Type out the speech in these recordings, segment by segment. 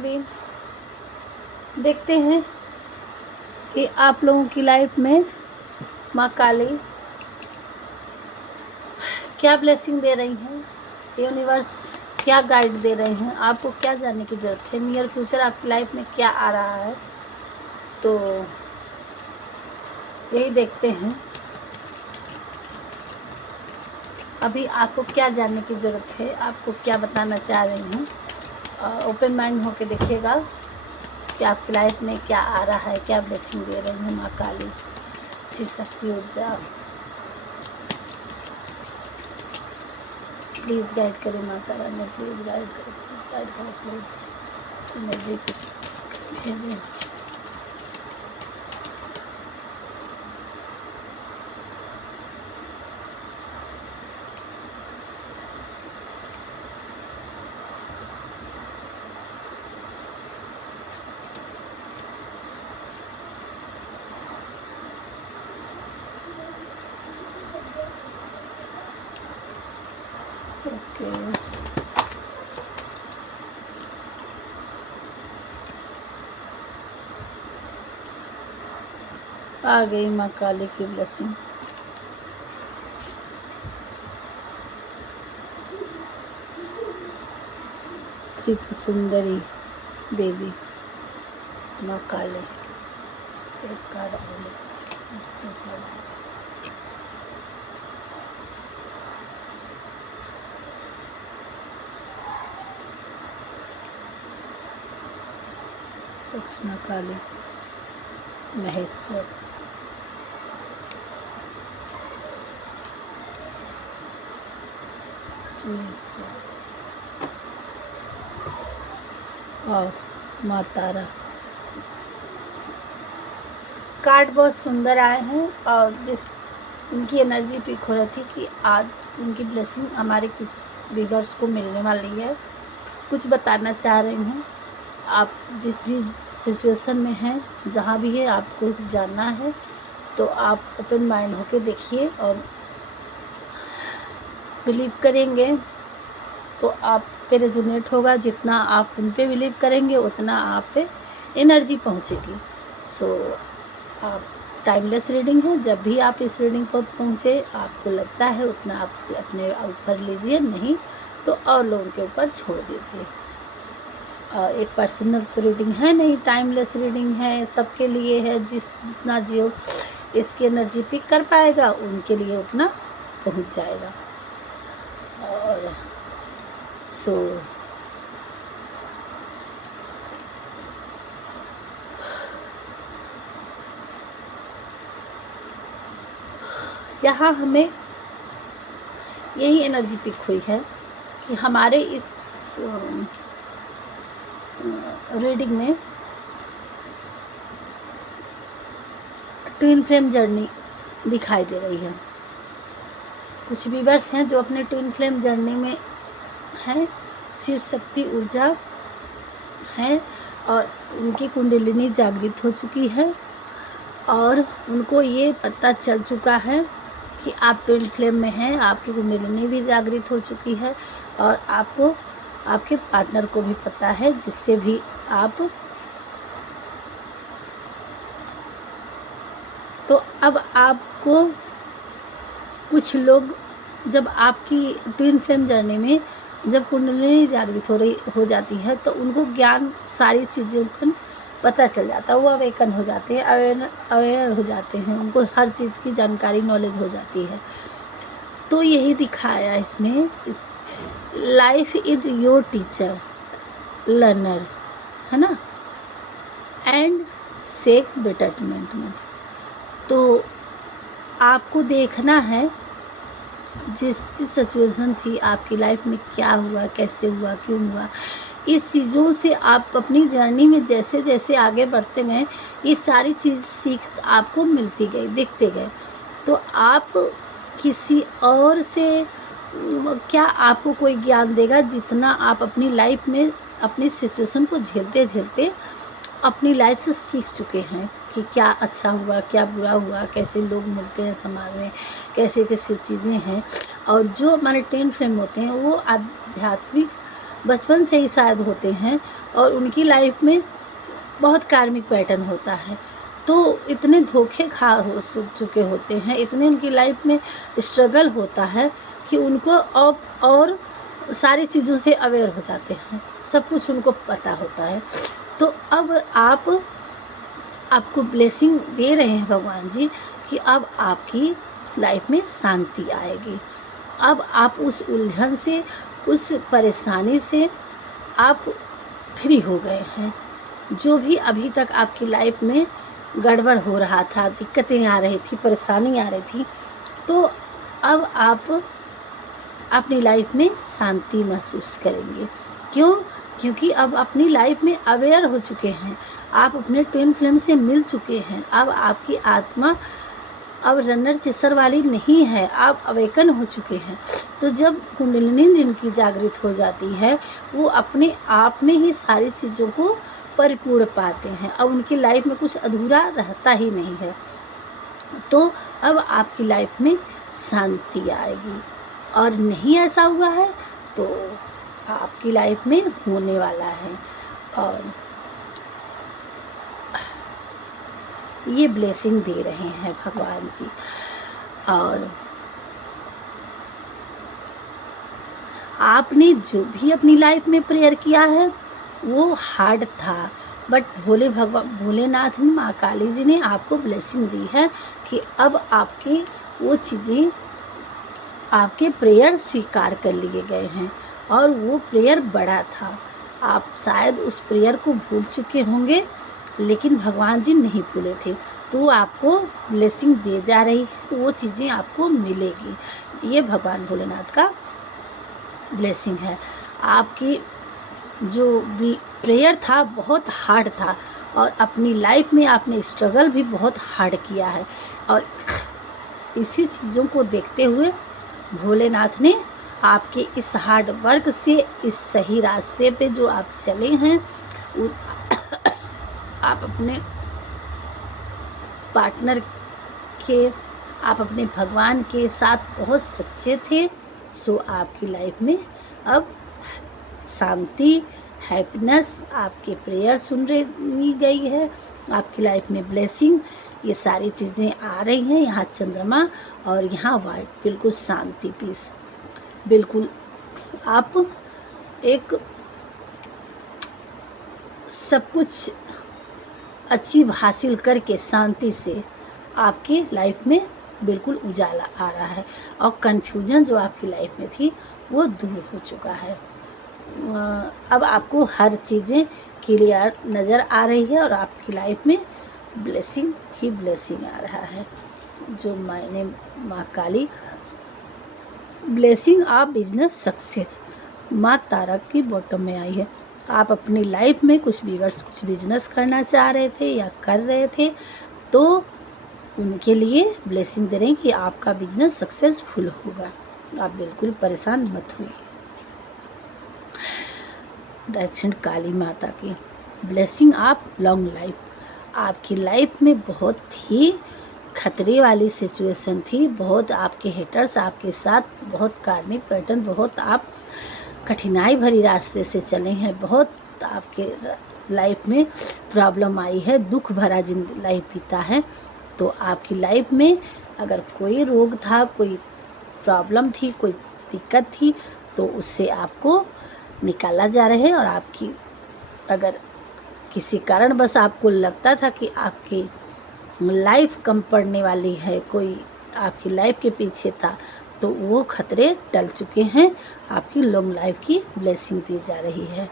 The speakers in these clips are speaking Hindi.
जानवी। देखते हैं कि आप लोगों की लाइफ में माँ काली क्या ब्लेसिंग दे रही हैं, यूनिवर्स क्या गाइड दे रहे हैं, आपको क्या जानने की ज़रूरत है, नियर फ्यूचर आपकी लाइफ में क्या आ रहा है। तो यही देखते हैं अभी आपको क्या जानने की ज़रूरत है, आपको क्या बताना चाह रही हैं। ओपन माइंड होके देखिएगा कि आपकी लाइफ में क्या आ रहा है, क्या ब्लेसिंग दे रही हैं माँ काली, शिव शक्ति ऊर्जा। प्लीज़ गाइड करें माता रानी, प्लीज़ गाइड करें, प्लीज़ गाइड करें, प्लीज़ एनर्जी भेजें। ओके, आ गई माँ काली की ब्लेसिंग। त्रिपुर सुंदरी देवी माँ काली। एक कार्ड बोले, दक्षिणा काली, महेश्वर, सुरेश्वर और माँ तारा। कार्ड बहुत सुंदर आए हैं और जिस उनकी एनर्जी पिक हो रही थी कि आज उनकी ब्लेसिंग हमारे किस व्यूअर्स को मिलने वाली है, कुछ बताना चाह रही हैं। आप जिस भी सिचुएशन में हैं, जहाँ भी है, आपको जानना है तो आप ओपन माइंड होके देखिए और बिलीव करेंगे तो आप पे रेजोनेट होगा। जितना आप उन पे बिलीव करेंगे उतना आप पे एनर्जी पहुँचेगी। सो आप टाइमलेस रीडिंग है, जब भी आप इस रीडिंग पर पहुँचे आपको लगता है उतना आप अपने ऊपर लीजिए, नहीं तो और लोगों के ऊपर छोड़ दीजिए। एक पर्सनल तो रीडिंग है नहीं, टाइमलेस रीडिंग है, सबके लिए है। जितना जो इसकी एनर्जी पिक कर पाएगा उनके लिए उतना पहुंच जाएगा। और सो यहाँ हमें यही एनर्जी पिक हुई है कि हमारे इस रीडिंग में ट्विन फ्लेम जर्नी दिखाई दे रही है। कुछ व्यूअर्स हैं जो अपने ट्विन फ्लेम जर्नी में हैं, शिव शक्ति ऊर्जा है और उनकी कुंडलिनी जागृत हो चुकी है और उनको ये पता चल चुका है कि आप ट्विन फ्लेम में हैं, आपकी कुंडलिनी भी जागृत हो चुकी है और आपको आपके पार्टनर को भी पता है, जिससे भी आप तो अब आपको कुछ लोग जब आपकी ट्विन फ्लेम जर्नी में जब कुंडलिनी जागृत हो जाती है तो उनको ज्ञान सारी चीज़ों का पता चल जाता है, वो अवेकन हो जाते हैं, अवेयर हो जाते हैं, उनको हर चीज़ की जानकारी नॉलेज हो जाती है। तो यही दिखाया इसमें, इस life is your teacher learner, है ना, एंड सेक बेटरमेंट में। तो आपको देखना है जिस सिचुएशन थी आपकी लाइफ में, क्या हुआ, कैसे हुआ, क्यों हुआ, इस चीज़ों से आप अपनी जर्नी में जैसे जैसे आगे बढ़ते गए ये सारी चीज़ सीख आपको मिलती गई, दिखते गए। तो आप किसी और से क्या आपको कोई ज्ञान देगा जितना आप अपनी लाइफ में अपनी सिचुएशन को झेलते झेलते अपनी लाइफ से सीख चुके हैं कि क्या अच्छा हुआ, क्या बुरा हुआ, कैसे लोग मिलते हैं समाज में, कैसे कैसे चीज़ें हैं। और जो हमारे ट्विन फ्लेम होते हैं वो आध्यात्मिक बचपन से ही शायद होते हैं और उनकी लाइफ में बहुत कार्मिक पैटर्न होता है, तो इतने धोखे खा हो चुके होते हैं, इतने उनकी लाइफ में स्ट्रगल होता है कि उनको अब और सारी चीज़ों से अवेयर हो जाते हैं, सब कुछ उनको पता होता है। तो अब आपको ब्लेसिंग दे रहे हैं भगवान जी कि अब आपकी लाइफ में शांति आएगी। अब आप उस उलझन से, उस परेशानी से आप फ्री हो गए हैं। जो भी अभी तक आपकी लाइफ में गड़बड़ हो रहा था, दिक्कतें आ रही थी, परेशानी आ रही थी, तो अब आप अपनी लाइफ में शांति महसूस करेंगे। क्यों? क्योंकि अब अपनी लाइफ में अवेयर हो चुके हैं, आप अपने ट्विन फ्लेम से मिल चुके हैं। अब आपकी आत्मा अब रनर चेसर वाली नहीं है, आप अवेकन हो चुके हैं। तो जब कुंडलिनी जिनकी जागृत हो जाती है, वो अपने आप में ही सारी चीज़ों को परिपूर्ण पाते हैं। अब उनकी लाइफ में कुछ अधूरा रहता ही नहीं है। तो अब आपकी लाइफ में शांति आएगी, और नहीं ऐसा हुआ है तो आपकी लाइफ में होने वाला है। और ये ब्लेसिंग दे रहे हैं भगवान जी। और आपने जो भी अपनी लाइफ में प्रेयर किया है वो हार्ड था, बट भोलेनाथ ने, माँ काली जी ने आपको ब्लेसिंग दी है कि अब आपकी वो चीज़ें, आपके प्रेयर स्वीकार कर लिए गए हैं। और वो प्रेयर बड़ा था, आप शायद उस प्रेयर को भूल चुके होंगे, लेकिन भगवान जी नहीं भूले थे। तो आपको ब्लेसिंग दे जा रही है, वो चीज़ें आपको मिलेगी। ये भगवान भोलेनाथ का ब्लेसिंग है। आपकी जो प्रेयर था बहुत हार्ड था, और अपनी लाइफ में आपने स्ट्रगल भी बहुत हार्ड किया है, और इसी चीज़ों को देखते हुए भोलेनाथ ने आपके इस हार्ड वर्क से, इस सही रास्ते पे जो आप चले हैं, उस आप अपने पार्टनर के, आप अपने भगवान के साथ बहुत सच्चे थे। सो आपकी लाइफ में अब शांति, हैप्पीनेस, आपके प्रेयर सुन रही गई है, आपकी लाइफ में ब्लेसिंग, ये सारी चीज़ें आ रही हैं। यहाँ चंद्रमा और यहाँ वाइट, बिल्कुल शांति, पीस, बिल्कुल आप एक सब कुछ अचीव हासिल करके शांति से आपकी लाइफ में बिल्कुल उजाला आ रहा है, और कन्फ्यूजन जो आपकी लाइफ में थी वो दूर हो चुका है। अब आपको हर चीज़ें क्लियर नज़र आ रही है, और आपकी लाइफ में ब्लेसिंग ही ब्लेसिंग आ रहा है। जो मैंने माँ काली ब्लेसिंग ऑफ बिजनेस सक्सेस, माँ तारा की बॉटम में आई है। आप अपनी लाइफ में कुछ बिजनेस करना चाह रहे थे या कर रहे थे, तो उनके लिए ब्लेसिंग दे रहे हैं कि आपका बिजनेस सक्सेसफुल होगा। आप बिल्कुल परेशान मत होइए। दक्षिण काली माता की ब्लेसिंग आप लॉन्ग लाइफ, आपकी लाइफ में बहुत ही खतरे वाली सिचुएशन थी, बहुत आपके हेटर्स आपके साथ, बहुत कार्मिक पैटर्न, बहुत आप कठिनाई भरी रास्ते से चले हैं, बहुत आपके लाइफ में प्रॉब्लम आई है, दुख भरा जिंदगी लाइफ बीता है। तो आपकी लाइफ में अगर कोई रोग था, कोई प्रॉब्लम थी, कोई दिक्कत थी, तो उससे आपको निकाला जा रहा है। और आपकी अगर किसी कारण बस आपको लगता था कि आपकी लाइफ कम पड़ने वाली है, कोई आपकी लाइफ के पीछे था, तो वो खतरे टल चुके हैं। आपकी लॉन्ग लाइफ की ब्लेसिंग दी जा रही है।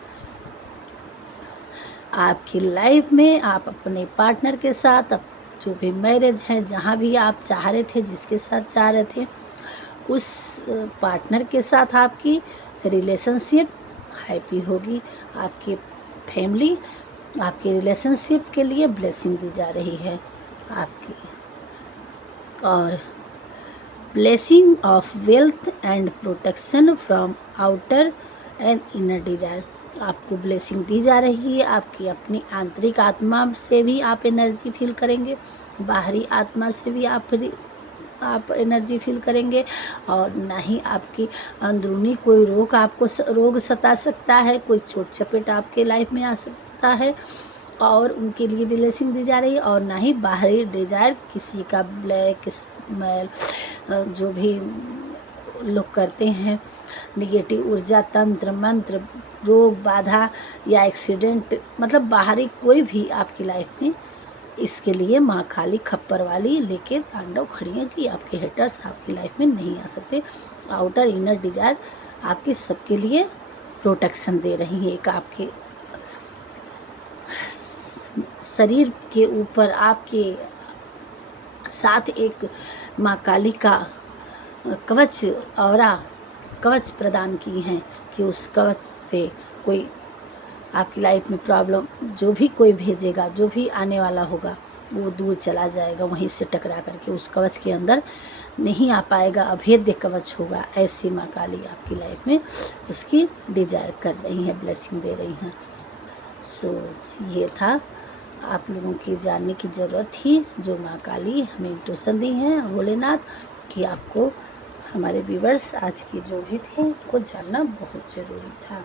आपकी लाइफ में आप अपने पार्टनर के साथ, अब जो भी मैरिज है, जहाँ भी आप चाह रहे थे, जिसके साथ चाह रहे थे, उस पार्टनर के साथ आपकी रिलेशनशिप हैप्पी होगी। आपकी फैमिली आपके रिलेशनशिप के लिए ब्लेसिंग दी जा रही है आपकी। और blessing of wealth and protection from outer and inner desire, आपको ब्लेसिंग दी जा रही है। आपकी अपनी आंतरिक आत्मा से भी आप एनर्जी फील करेंगे, बाहरी आत्मा से भी आप आप एनर्जी फील करेंगे, और ना ही आपकी अंदरूनी कोई रोग सता सकता है, कोई चोट चपेट आपके लाइफ में आ सकता है, और उनके लिए ब्लेसिंग दी जा रही है। और ना ही बाहरी डिजायर किसी का ब्लैक स्मेल जो भी लोग करते हैं, निगेटिव ऊर्जा, तंत्र मंत्र, रोग बाधा या एक्सीडेंट, मतलब बाहरी कोई भी आपकी लाइफ में, इसके लिए माँ काली खप्पर वाली लेके तांडव खड़ी है कि आपके हेटर्स आपकी लाइफ में नहीं आ सकते। आउटर इनर डिजायर आपके सबके लिए प्रोटेक्शन दे रही है। एक आपके शरीर के ऊपर आपके साथ एक माँ काली का कवच औरा कवच प्रदान की हैं कि उस कवच से कोई आपकी लाइफ में प्रॉब्लम जो भी कोई भेजेगा, जो भी आने वाला होगा, वो दूर चला जाएगा, वहीं से टकरा करके उस कवच के अंदर नहीं आ पाएगा, अभेद्य कवच होगा। ऐसी माँ काली आपकी लाइफ में उसकी डिजायर कर रही हैं, ब्लेसिंग दे रही हैं। सो ये था आप लोगों की जानने की ज़रूरत थी, जो माँ काली हमें इंट्यूशन दी हैं भोलेनाथ, कि आपको हमारे व्यूवर्स आज की जो भी थे उनको जानना बहुत ज़रूरी था।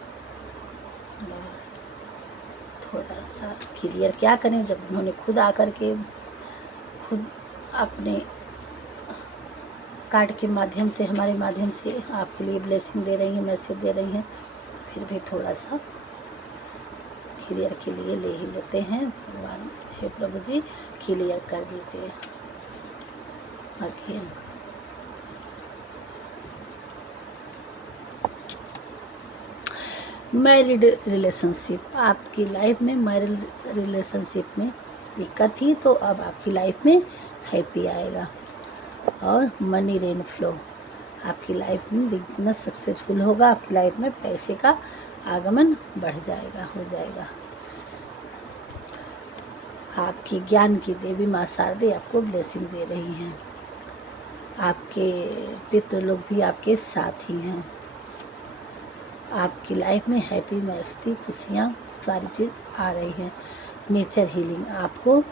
थोड़ा सा क्लियर क्या करें जब उन्होंने खुद आकर के खुद अपने कार्ड के माध्यम से, हमारे माध्यम से आपके लिए ब्लेसिंग दे रही हैं, मैसेज दे रही हैं, फिर भी थोड़ा सा क्लियर के लिए ले ही लेते हैं। भगवान हे प्रभु जी क्लियर कर दीजिए अगेन। मैरिड रिलेशनशिप, आपकी लाइफ में मैरिड रिलेशनशिप में दिक्कत थी तो अब आपकी लाइफ में हैप्पी आएगा। और मनी रेन फ्लो, आपकी लाइफ में बिजनेस सक्सेसफुल होगा, आपकी लाइफ में पैसे का आगमन बढ़ जाएगा, हो जाएगा। आपकी ज्ञान की देवी माँ शारदे आपको ब्लेसिंग दे रही हैं। आपके पितृ लोग भी आपके साथ ही हैं। आपकी लाइफ में हैप्पी, मस्ती, खुशियाँ, सारी चीज़ आ रही हैं। नेचर हीलिंग, आपको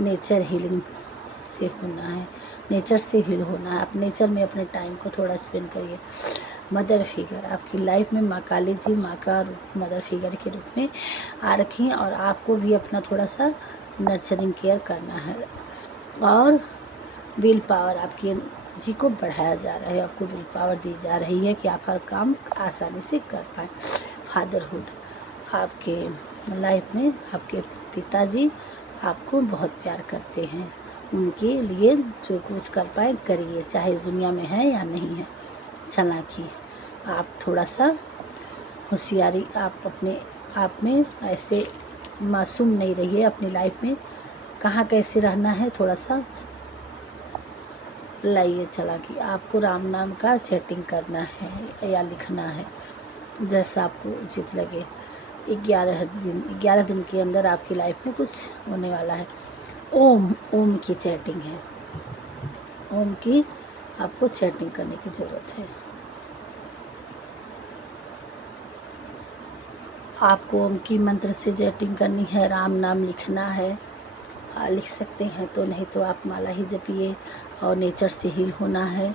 नेचर हीलिंग से होना है, नेचर से हील होना है। आप नेचर में अपने टाइम को थोड़ा स्पेंड करिए। मदर फिगर, आपकी लाइफ में माँ काली जी माँ का रूप, मदर फिगर के रूप में आ रखी हैं, और आपको भी अपना थोड़ा सा नर्चरिंग केयर करना है। और विल पावर आपकी जी को बढ़ाया जा रहा है, आपको विल पावर दी जा रही है कि आप हर काम आसानी से कर पाएँ। फादरहुड, आपके लाइफ में आपके पिताजी आपको बहुत प्यार करते हैं, उनके लिए जो कुछ कर पाए करिए, चाहे इस दुनिया में है या नहीं है। चालाकी, आप थोड़ा सा होशियारी, आप अपने आप में ऐसे मासूम नहीं रहिए, अपनी लाइफ में कहाँ कैसे रहना है थोड़ा सा लाइए चालाकी। आपको राम नाम का चैटिंग करना है या लिखना है, जैसा आपको उचित लगे। 11 दिन के अंदर आपकी लाइफ में कुछ होने वाला है। ओम की चैटिंग है, ओम की आपको चैटिंग करने की ज़रूरत है। आपको ओम की मंत्र से चैटिंग करनी है, राम नाम लिखना है, लिख सकते हैं तो, नहीं तो आप माला ही जपिए। और नेचर से हील होना है,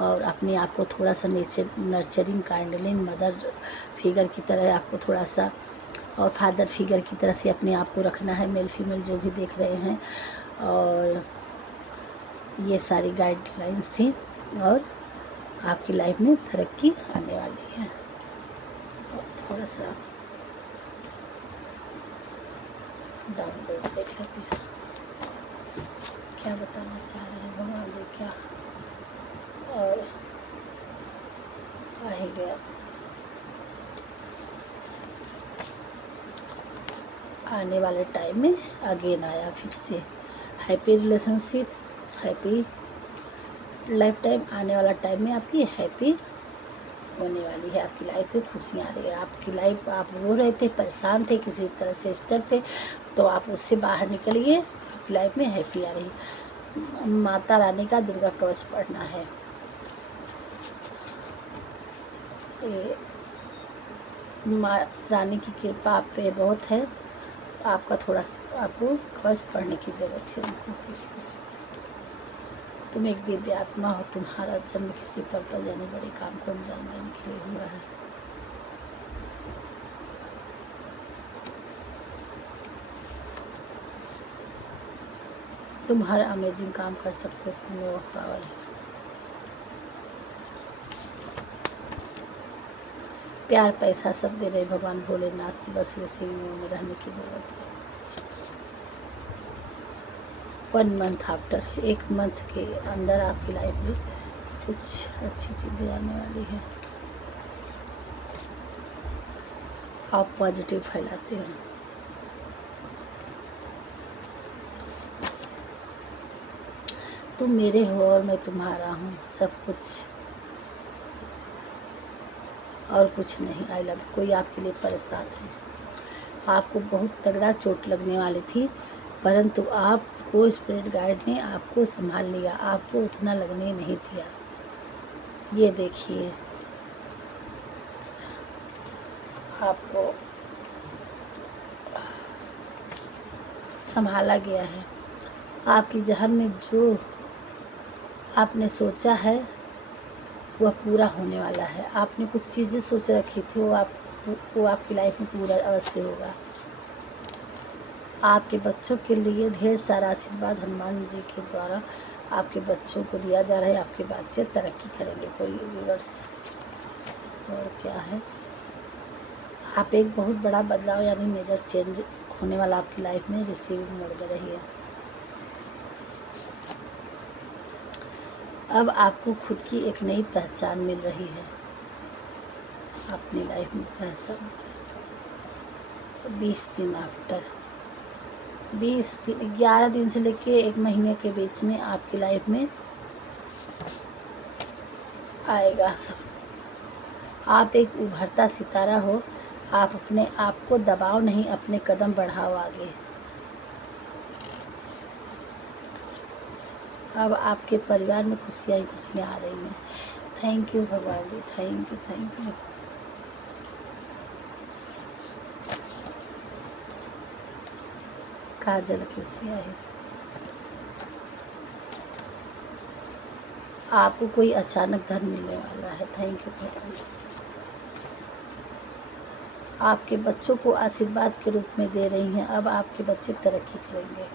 और अपने आप को थोड़ा सा नर्चरिंग, काइंडलिंग, मदर फिगर की तरह आपको थोड़ा सा, और फादर फिगर की तरह से अपने आप को रखना है, मेल फीमेल जो भी देख रहे हैं। और ये सारी गाइडलाइंस थी, और आपकी लाइफ में तरक्की आने वाली है। और थोड़ा सा डाउनलोड देख लेते हैं क्या बताना चाह रहे हैं भगवान जी, क्या और आ ही गया। आने वाले टाइम में अगेन आया फिर से happy relationship, happy life time. आने वाला टाइम में आपकी हैप्पी होने वाली है, आपकी लाइफ में खुशियाँ आ रही है। आपकी लाइफ, आप रो रहे थे, परेशान थे, किसी तरह से स्टक थे, तो आप उससे बाहर निकलिए, आपकी लाइफ में हैप्पी आ रही है। माता रानी का दुर्गा कवच पढ़ना है। माँ रानी की कृपा आप पे बहुत है, आपका थोड़ा आपको कवच पढ़ने की ज़रूरत है उनको किसी तुम एक दिव्य आत्मा हो, तुम्हारा जन्म किसी पर्पज यानी बड़े काम को अंजाम देने के लिए हुआ है। तुम हर अमेजिंग काम कर सकते हो, तुम्हें वो पावर है। प्यार पैसा सब दे रहे भगवान भोलेनाथ जी, बस रिसीविंग मोड में रहने की जरूरत है। 1 मंथ आफ्टर, 1 मंथ के अंदर आपकी लाइफ में कुछ अच्छी चीज़ें आने वाली है। आप पॉजिटिव फैलाते हो। तुम मेरे हो और मैं तुम्हारा हूँ, सब कुछ और कुछ नहीं। I love. कोई आपके लिए परेशान है, आपको बहुत तगड़ा चोट लगने वाली थी, परंतु आपको स्पिरिट गाइड ने आपको संभाल लिया, आपको उतना लगने नहीं दिया। ये देखिए, आपको संभाला गया है। आपकी जहन में जो आपने सोचा है वह पूरा होने वाला है। आपने कुछ चीज़ें सोच रखी थी, वो आपकी लाइफ में पूरा अवश्य होगा। आपके बच्चों के लिए ढेर सारा आशीर्वाद हनुमान जी के द्वारा आपके बच्चों को दिया जा रहा है। आपके बच्चे तरक्की करेंगे। कोई व्यूअर्स और क्या है, आप एक बहुत बड़ा बदलाव यानी मेजर चेंज होने वाला आपकी लाइफ में। रिसीविंग मोड में रहिए। अब आपको खुद की एक नई पहचान मिल रही है, अपनी लाइफ में पहचान। 20 दिन आफ्टर, 20 दिन, 11 दिन से लेके 1 महीने के बीच में आपकी लाइफ में आएगा सब। आप एक उभरता सितारा हो। आप अपने आप को दबाओ नहीं, अपने कदम बढ़ाओ आगे। अब आपके परिवार में खुशियाँ ही खुशियाँ आ रही हैं। थैंक यू भगवान जी, थैंक यू, थैंक यू। काजल की स्याही से आपको कोई अचानक धन मिलने वाला है। थैंक यू भगवान जी। आपके बच्चों को आशीर्वाद के रूप में दे रही हैं। अब आपके बच्चे तरक्की करेंगे।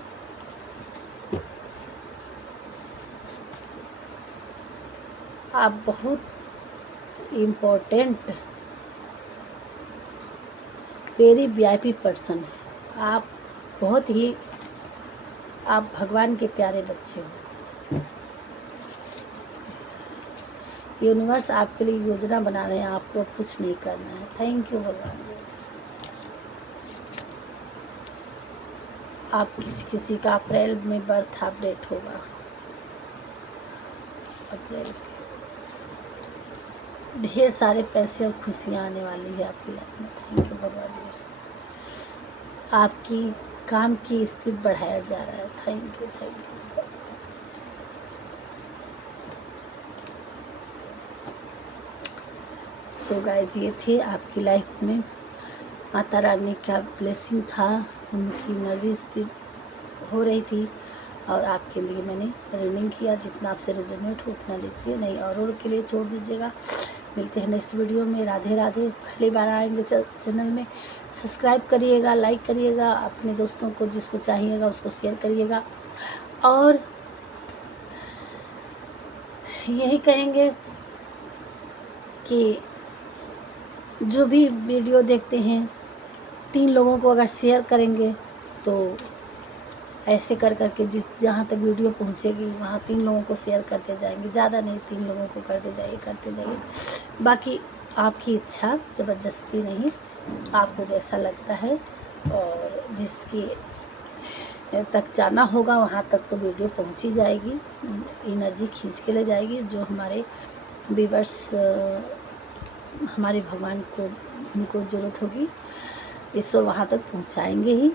आप बहुत इम्पोर्टेंट, वेरी VIP पर्सन है। आप बहुत ही, आप भगवान के प्यारे बच्चे हो। यूनिवर्स आपके लिए योजना बना रहे हैं, आपको अब कुछ नहीं करना है। थैंक यू भगवान जी। आप किसी का अप्रैल में बर्थ अपडेट होगा, अप्रैल के। ढेर सारे पैसे और खुशियाँ आने वाली है आपकी लाइफ में। थैंक यू भगवान जी। आपकी काम की स्पीड बढ़ाया जा रहा है। Thank you, thank you. So guys, ये थे आपकी लाइफ में माता रानी का ब्लेसिंग था। उनकी एनर्जी स्पीड हो रही थी और आपके लिए मैंने रीडिंग किया। जितना आपसे रेजोनेट हो उतना लीजिए, नहीं और के लिए छोड़ दीजिएगा। मिलते हैं नेक्स्ट वीडियो में। राधे राधे। पहली बार आएंगे चैनल में, सब्सक्राइब करिएगा, लाइक करिएगा, अपने दोस्तों को जिसको चाहिएगा उसको शेयर करिएगा। और यही कहेंगे कि जो भी वीडियो देखते हैं 3 लोगों को अगर शेयर करेंगे तो ऐसे कर करके जहाँ तक वीडियो पहुँचेगी वहाँ 3 लोगों को शेयर करते जाएंगे। ज़्यादा नहीं, 3 लोगों को करते जाइए। बाकी आपकी इच्छा, ज़बरदस्ती नहीं, आपको जैसा लगता है। और जिसकी तक जाना होगा वहाँ तक तो वीडियो पहुँच ही जाएगी, एनर्जी खींच के ले जाएगी। जो हमारे व्यूअर्स, हमारे भगवान को उनको ज़रूरत होगी, ईश्वर वहाँ तक पहुँचाएंगे ही।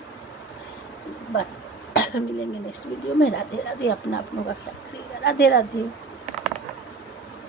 मिलेंगे नेक्स्ट वीडियो में। राधे राधे। अपना अपनों का ख्याल करिएगा। राधे राधे।